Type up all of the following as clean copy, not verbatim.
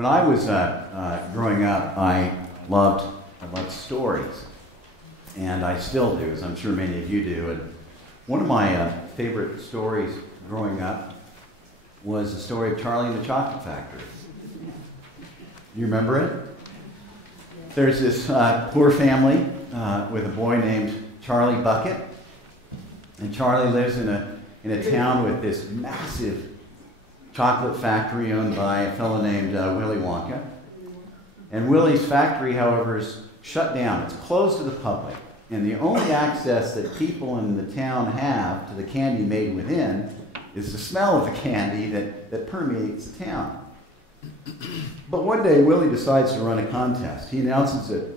When I was growing up, I loved stories, and I still do, as I'm sure many of you do. And one of my favorite stories growing up was the story of Charlie and the Chocolate Factory. Do you remember it? There's this poor family with a boy named Charlie Bucket, and Charlie lives in a town with this massive chocolate factory owned by a fellow named Willy Wonka. And Willy's factory, however, is shut down. It's closed to the public. And the only access that people in the town have to the candy made within is the smell of the candy that permeates the town. But one day, Willy decides to run a contest. He announces that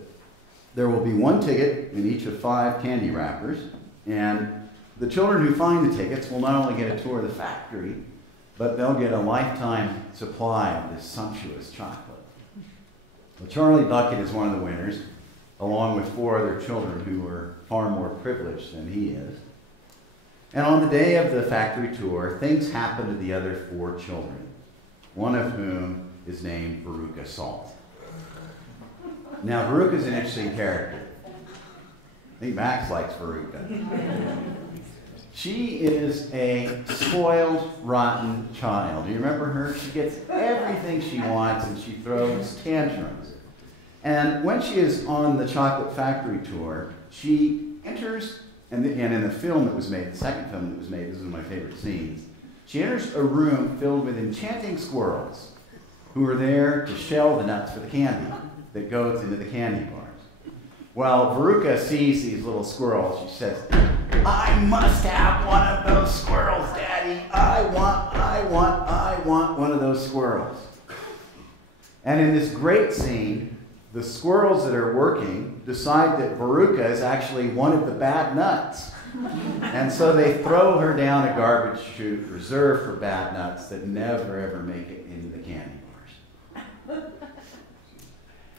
there will be one ticket in each of 5 candy wrappers, and the children who find the tickets will not only get a tour of the factory, but they'll get a lifetime supply of this sumptuous chocolate. Well, Charlie Bucket is one of the winners, along with 4 other children who are far more privileged than he is. And on the day of the factory tour, things happen to the other 4 children, one of whom is named Veruca Salt. Now, Veruca's an interesting character. I think Max likes Veruca. She is a spoiled, rotten child. Do you remember her? She gets everything she wants and she throws tantrums. And when she is on the chocolate factory tour, she enters, and in the film that was made, the second film that was made, this is one of my favorite scenes, she enters a room filled with enchanting squirrels who are there to shell the nuts for the candy that goes into the candy bars. Well, Veruca sees these little squirrels. She says, "I must have one of those squirrels, Daddy. I want one of those squirrels." And in this great scene, the squirrels that are working decide that Veruca is actually one of the bad nuts. And so they throw her down a garbage chute reserved for bad nuts that never ever make it into the candy bars.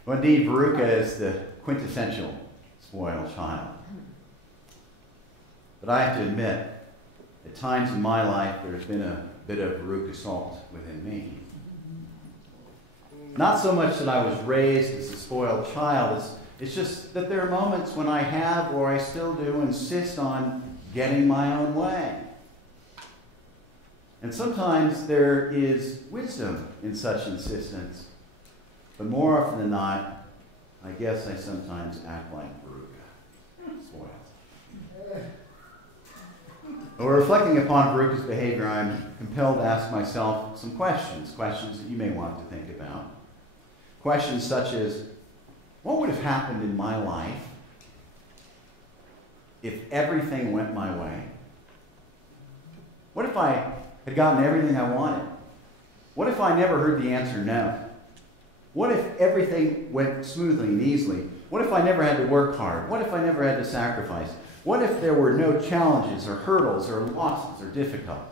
Well, indeed, Veruca is the quintessential spoiled child. But I have to admit, at times in my life, there's been a bit of Veruca Salt within me. Not so much that I was raised as a spoiled child, it's just that there are moments when I have, or I still do, insist on getting my own way. And sometimes there is wisdom in such insistence, but more often than not, I guess I sometimes act like Veruca, spoiled. Well, reflecting upon Veruca's behavior, I'm compelled to ask myself some questions that you may want to think about. Questions such as, what would have happened in my life if everything went my way? What if I had gotten everything I wanted? What if I never heard the answer no? What if everything went smoothly and easily? What if I never had to work hard? What if I never had to sacrifice? What if there were no challenges or hurdles or losses or difficulties?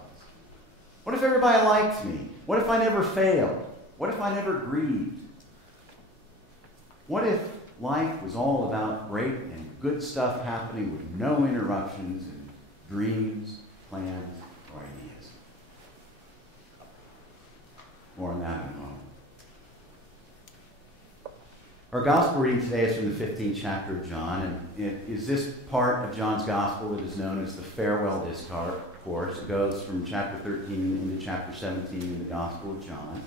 What if everybody liked me? What if I never failed? What if I never grieved? What if life was all about great and good stuff happening with no interruptions and dreams, plans, or ideas? More on that in a moment. Our gospel reading today is from the 15th chapter of John, and it is this part of John's gospel that is known as the Farewell Discourse. It goes from chapter 13 into chapter 17 in the Gospel of John.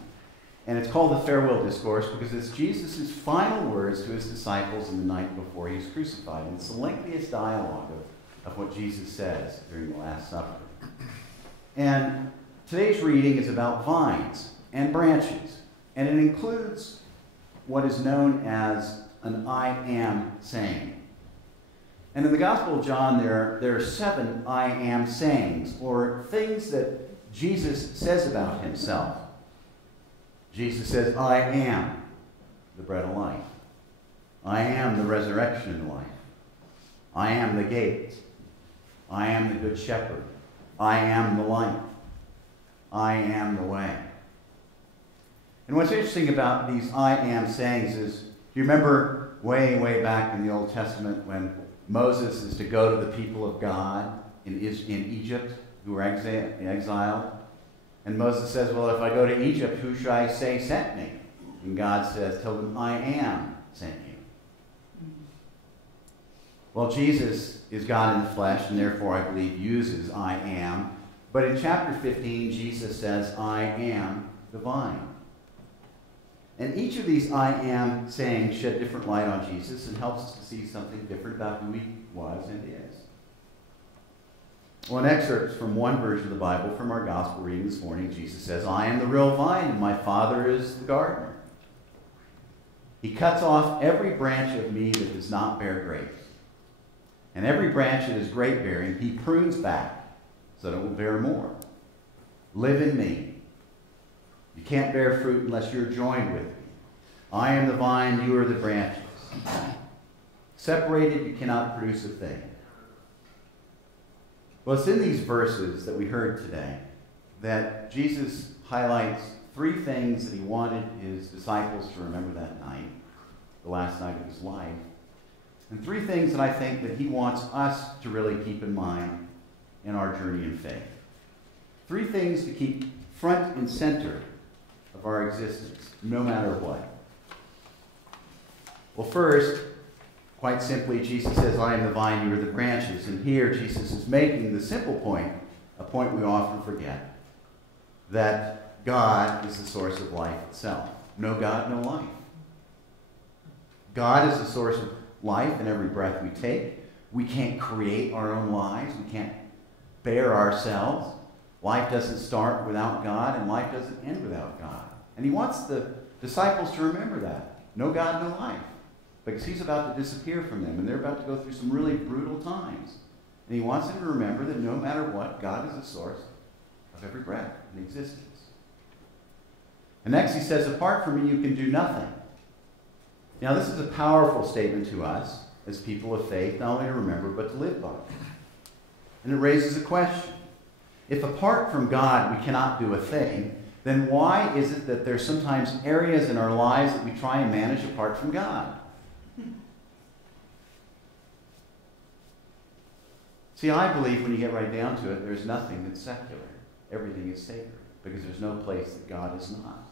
And it's called the Farewell Discourse because it's Jesus' final words to his disciples in the night before he was crucified. And it's the lengthiest dialogue of what Jesus says during the Last Supper. And today's reading is about vines and branches, and it includes what is known as an I am saying. And in the Gospel of John, there are 7 I am sayings, or things that Jesus says about himself. Jesus says, I am the bread of life. I am the resurrection and life. I am the gate. I am the good shepherd. I am the light. I am the way. And what's interesting about these I am sayings is, do you remember way, way back in the Old Testament when Moses is to go to the people of God in Egypt who were exiled? And Moses says, well, if I go to Egypt, who should I say sent me? And God says, tell them, I am sent you. Well, Jesus is God in the flesh, and therefore I believe uses I am. But in chapter 15, Jesus says, I am the vine. And each of these I am sayings shed different light on Jesus and helps us to see something different about who he was and is. Well, in excerpts from one version of the Bible from our gospel reading this morning, Jesus says, I am the real vine, and my Father is the gardener. He cuts off every branch of me that does not bear grapes. And every branch that is grape bearing, he prunes back so that it will bear more. Live in me. You can't bear fruit unless you're joined with me. I am the vine, you are the branches. Separated, you cannot produce a thing. Well, it's in these verses that we heard today that Jesus highlights three things that he wanted his disciples to remember that night, the last night of his life, and three things that I think that he wants us to really keep in mind in our journey in faith. Three things to keep front and center of our existence, no matter what. Well, first, quite simply, Jesus says, I am the vine, you are the branches. And here Jesus is making the simple point, a point we often forget, that God is the source of life itself. No God, no life. God is the source of life in every breath we take. We can't create our own lives. We can't bear ourselves. Life doesn't start without God, and life doesn't end without God. And he wants the disciples to remember that. No God, no life. Because he's about to disappear from them, and they're about to go through some really brutal times. And he wants them to remember that no matter what, God is the source of every breath in existence. And next he says, apart from me, you can do nothing. Now, this is a powerful statement to us as people of faith, not only to remember, but to live by. And it raises a question. If apart from God we cannot do a thing, then why is it that there's sometimes areas in our lives that we try and manage apart from God? See, I believe when you get right down to it, there's nothing that's secular. Everything is sacred, because there's no place that God is not.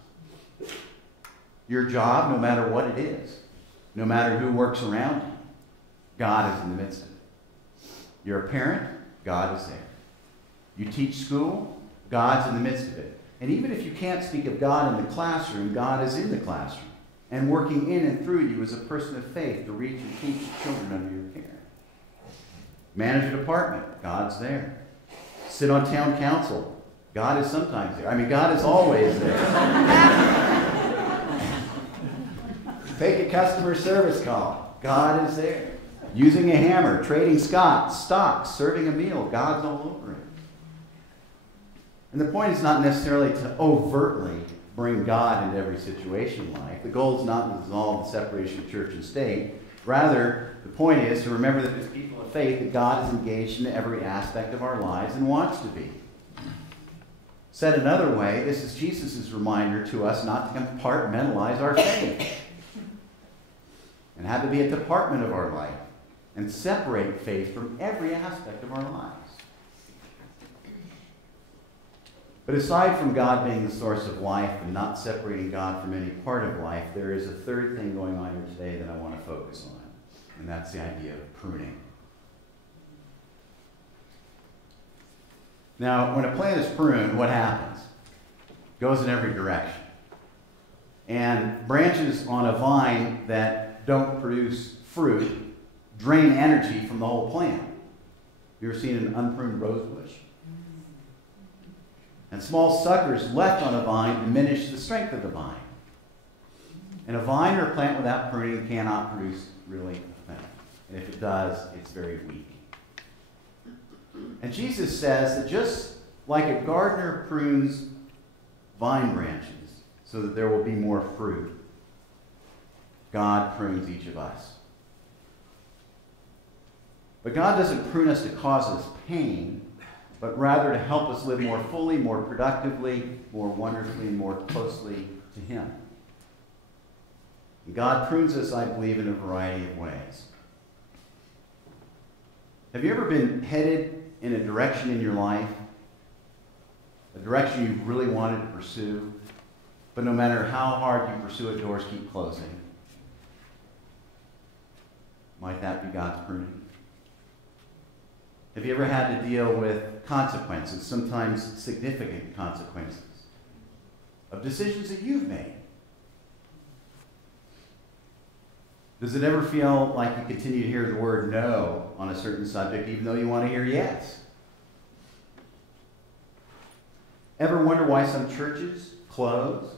Your job, no matter what it is, no matter who works around you, God is in the midst of it. You're a parent, God is there. You teach school, God's in the midst of it. And even if you can't speak of God in the classroom, God is in the classroom and working in and through you as a person of faith to reach and teach the children under your care. Manage a department, God's there. Sit on town council, God is sometimes there. I mean, God is always there. Take a customer service call, God is there. Using a hammer, trading stocks, serving a meal, God's all over it. And the point is not necessarily to overtly bring God into every situation in life. The goal is not to dissolve the separation of church and state. Rather, the point is to remember that as people of faith, that God is engaged in every aspect of our lives and wants to be. Said another way, this is Jesus' reminder to us not to compartmentalize our faith and have to be a department of our life and separate faith from every aspect of our lives. But aside from God being the source of life and not separating God from any part of life, there is a third thing going on here today that I want to focus on, and that's the idea of pruning. Now, when a plant is pruned, what happens? It goes in every direction. And branches on a vine that don't produce fruit drain energy from the whole plant. You ever seen an unpruned rose bush? And small suckers left on a vine diminish the strength of the vine. And a vine or a plant without pruning cannot produce really a thing. And if it does, it's very weak. And Jesus says that just like a gardener prunes vine branches so that there will be more fruit, God prunes each of us. But God doesn't prune us to cause us pain, but rather to help us live more fully, more productively, more wonderfully, and more closely to Him. And God prunes us, I believe, in a variety of ways. Have you ever been headed in a direction in your life, a direction you really wanted to pursue, but no matter how hard you pursue it, doors keep closing. Might that be God's pruning? Have you ever had to deal with consequences, sometimes significant consequences, of decisions that you've made? Does it ever feel like you continue to hear the word no on a certain subject, even though you want to hear yes? Ever wonder why some churches close?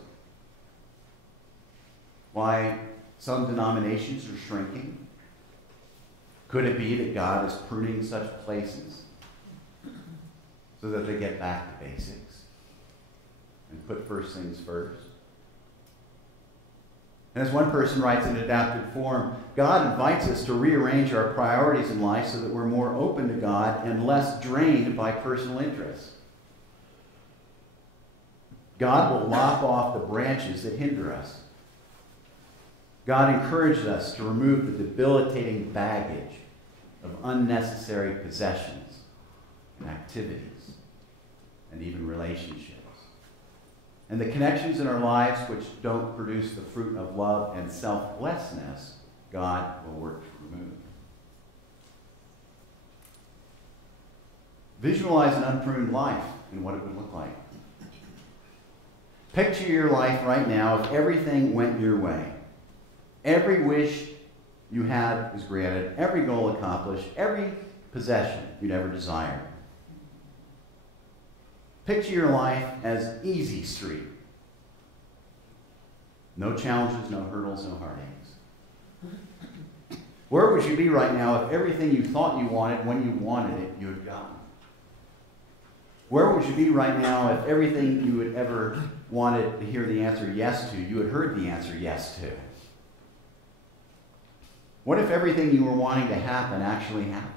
Why some denominations are shrinking? Could it be that God is pruning such places so that they get back to basics and put first things first? And as one person writes in adapted form, God invites us to rearrange our priorities in life so that we're more open to God and less drained by personal interests. God will lop off the branches that hinder us. God encourages us to remove the debilitating baggage of unnecessary possessions and activities and even relationships. And the connections in our lives which don't produce the fruit of love and selflessness, God will work to remove. Visualize an unpruned life and what it would look like. Picture your life right now if everything went your way. Every wish you had was granted, every goal accomplished, every possession you'd ever desired. Picture your life as easy street. No challenges, no hurdles, no heartaches. Where would you be right now if everything you thought you wanted when you wanted it, you had gotten? Where would you be right now if everything you had ever wanted to hear the answer yes to, you had heard the answer yes to? What if everything you were wanting to happen actually happened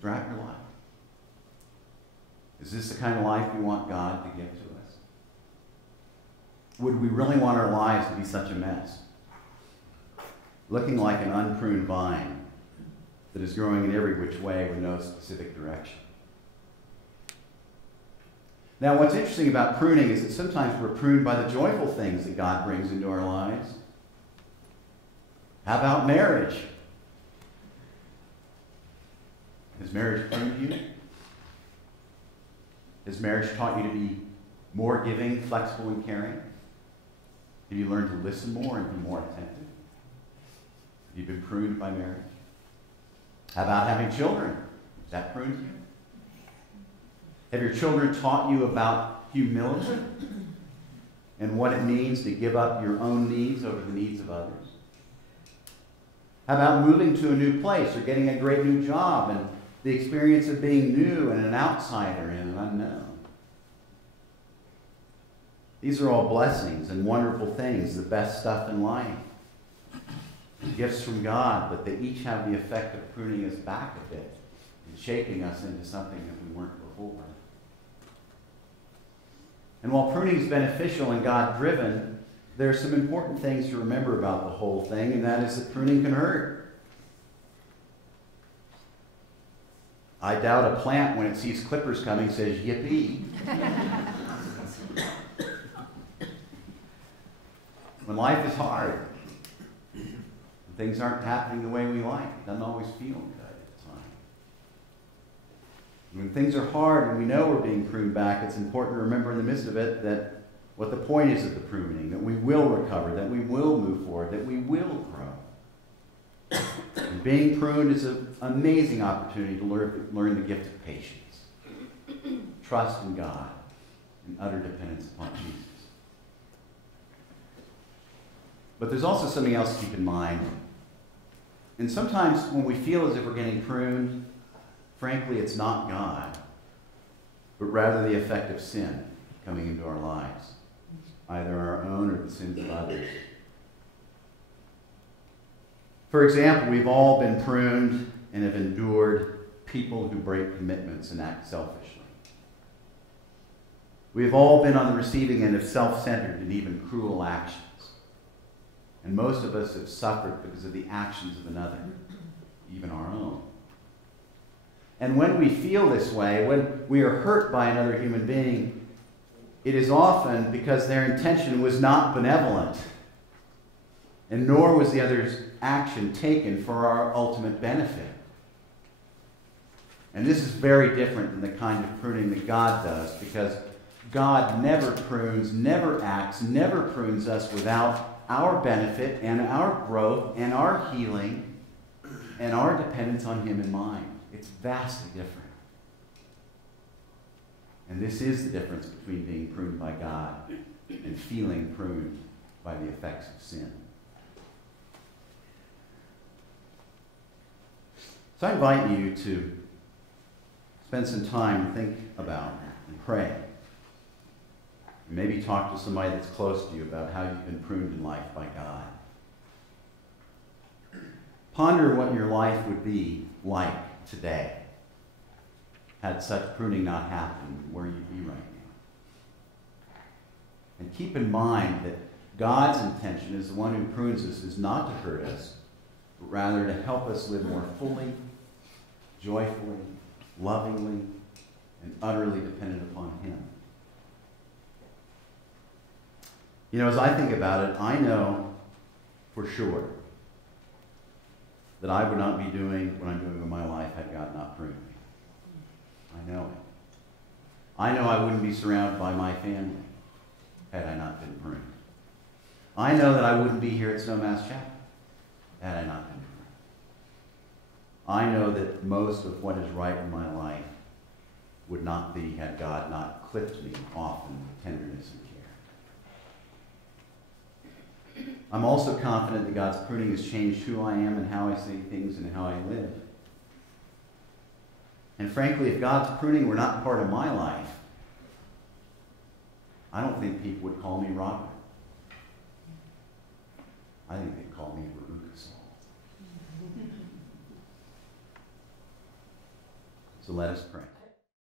throughout your life? Is this the kind of life we want God to give to us? Would we really want our lives to be such a mess? Looking like an unpruned vine that is growing in every which way with no specific direction. Now, what's interesting about pruning is that sometimes we're pruned by the joyful things that God brings into our lives. How about marriage? Has marriage pruned you? Has marriage taught you to be more giving, flexible, and caring? Have you learned to listen more and be more attentive? Have you been pruned by marriage? How about having children? Has that pruned you? Have your children taught you about humility and what it means to give up your own needs over the needs of others? How about moving to a new place or getting a great new job and the experience of being new and an outsider and an unknown? These are all blessings and wonderful things, the best stuff in life. Gifts from God, but they each have the effect of pruning us back a bit and shaping us into something that we weren't before. And while pruning is beneficial and God-driven, there are some important things to remember about the whole thing, and that is that pruning can hurt. I doubt a plant, when it sees clippers coming, says, yippee. When life is hard, things aren't happening the way we like, it doesn't always feel good at the time. When things are hard and we know we're being pruned back, it's important to remember in the midst of it that what the point is of the pruning, that we will recover, that we will move forward, that we will grow. And being pruned is an amazing opportunity to learn the gift of patience, trust in God, and utter dependence upon Jesus. But there's also something else to keep in mind. And sometimes when we feel as if we're getting pruned, frankly, it's not God, but rather the effect of sin coming into our lives, either our own or the sins of others. For example, we've all been pruned and have endured people who break commitments and act selfishly. We've all been on the receiving end of self-centered and even cruel actions. And most of us have suffered because of the actions of another, even our own. And when we feel this way, when we are hurt by another human being, it is often because their intention was not benevolent, and nor was the other's action taken for our ultimate benefit. And this is very different than the kind of pruning that God does, because God never prunes, never acts, never prunes us without our benefit and our growth and our healing and our dependence on Him in mind. It's vastly different. And this is the difference between being pruned by God and feeling pruned by the effects of sin. So I invite you to spend some time and think about and pray. And maybe talk to somebody that's close to you about how you've been pruned in life by God. Ponder what your life would be like today had such pruning not happened, where you'd be right now. And keep in mind that God's intention as the one who prunes us is not to hurt us, but rather to help us live more fully, joyfully, lovingly, and utterly dependent upon Him. You know, as I think about it, I know for sure that I would not be doing what I'm doing in my life had God not pruned me. I know it. I know I wouldn't be surrounded by my family had I not been pruned. I know that I wouldn't be here at Snowmass Chapel had I not been pruned. I know that most of what is right in my life would not be had God not clipped me often with tenderness and care. I'm also confident that God's pruning has changed who I am and how I see things and how I live. And frankly, if God's pruning were not part of my life, I don't think people would call me Robert. I think they'd call me Veruca Salt. So let us pray.